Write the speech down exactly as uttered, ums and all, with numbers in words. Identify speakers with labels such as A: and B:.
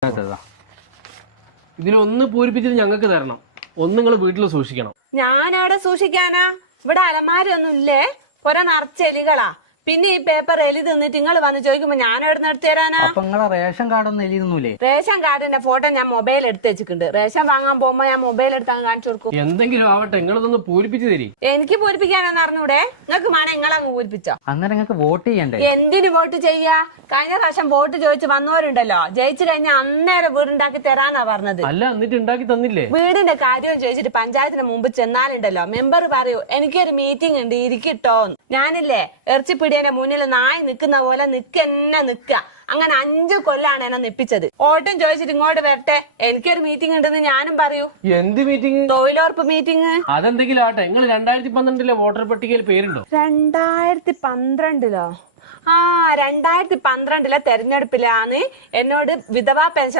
A: ഇതിലൊന്ന് പൂരിപ്പിച്ചിട്ട് ഞങ്ങൾക്ക് തരണം. ഒന്ന് നിങ്ങൾ വീട്ടിൽ സൂക്ഷിക്കണം.
B: ഞാനവിടെ സൂക്ഷിക്കാനാ? ഇവിടെ അലമാരൊന്നും ഇല്ലേ? കുറെ നിറച്ച എലികളാ. പിന്നെ ഈ പേപ്പർ എലി തിന്നിട്ട് നിങ്ങൾ വന്ന് ചോദിക്കുമ്പോ ഞാൻ എവിടെ നിന്ന് എടുത്തു തരാനാ?
C: അപ്പൊ നിങ്ങളെ റേഷൻ കാർഡൊന്നും എഴുതുന്നില്ലേ?
B: റേഷൻ കാർഡിന്റെ ഫോട്ടോ ഞാൻ മൊബൈൽ എടുത്ത് വെച്ചിട്ടുണ്ട്. റേഷൻ വാങ്ങാൻ പോകുമ്പോ ഞാൻ മൊബൈൽ എടുത്ത് അങ്ങ് കാണിച്ചു കൊടുക്കും.
A: എന്തെങ്കിലും ആവട്ടെ, നിങ്ങളതൊന്ന് പൂരിപ്പിച്ച് തരി.
B: എനിക്ക് പൂരിപ്പിക്കാനൊന്നും അറിഞ്ഞൂടെ? നിങ്ങൾക്ക് വേണേ നിങ്ങളങ്ങ് പൂരിപ്പിച്ചോ.
C: അന്നേരം നിങ്ങൾക്ക് വോട്ട് ചെയ്യണ്ടേ?
B: എന്തിനു വോട്ട് ചെയ്യാ? കഴിഞ്ഞ പ്രാവശ്യം വോട്ട് ചോദിച്ച് വന്നവരുണ്ടല്ലോ, ജയിച്ചു കഴിഞ്ഞാൽ അന്നേരം വീടുണ്ടാക്കി തരാനാ പറഞ്ഞത്.
A: അല്ല, എന്നിട്ട് ഉണ്ടാക്കി തന്നില്ലേ?
B: വീടിന്റെ കാര്യവും ചോദിച്ചിട്ട് പഞ്ചായത്തിന് മുമ്പ് ചെന്നാലുണ്ടല്ലോ, മെമ്പർ പറയൂ എനിക്കൊരു മീറ്റിംഗ് ഉണ്ട് ഇരിക്കിട്ടോ. ഞാനില്ലേ ഇറച്ചിപ്പിടിയന്റെ മുന്നിൽ നായി നിക്കുന്ന പോലെ നിക്കന്നെ നിക്ക. അങ്ങനെ അഞ്ചു കൊല്ലാണ് എന്നെ നിപ്പിച്ചത്. ഓട്ടം ചോദിച്ചിട്ട് ഇങ്ങോട്ട് വരട്ടെ, എനിക്കൊരു മീറ്റിംഗ് ഉണ്ടെന്ന് ഞാനും പറയൂ.
A: എന്ത് മീറ്റിംഗ്?
B: തൊഴിലുറപ്പ് മീറ്റിംഗ്.
A: അതെന്തെങ്കിലും ആട്ടെ. നിങ്ങൾ രണ്ടായിരത്തി പന്ത്രണ്ടിലെ വോട്ടർ പട്ടികയിൽ പേരുണ്ടോ?
B: രണ്ടായിരത്തി പന്ത്രണ്ടിലോ? ആ, രണ്ടായിരത്തി പന്ത്രണ്ടിലെ തെരഞ്ഞെടുപ്പിലാണ് എന്നോട് വിധവാ പെൻഷൻ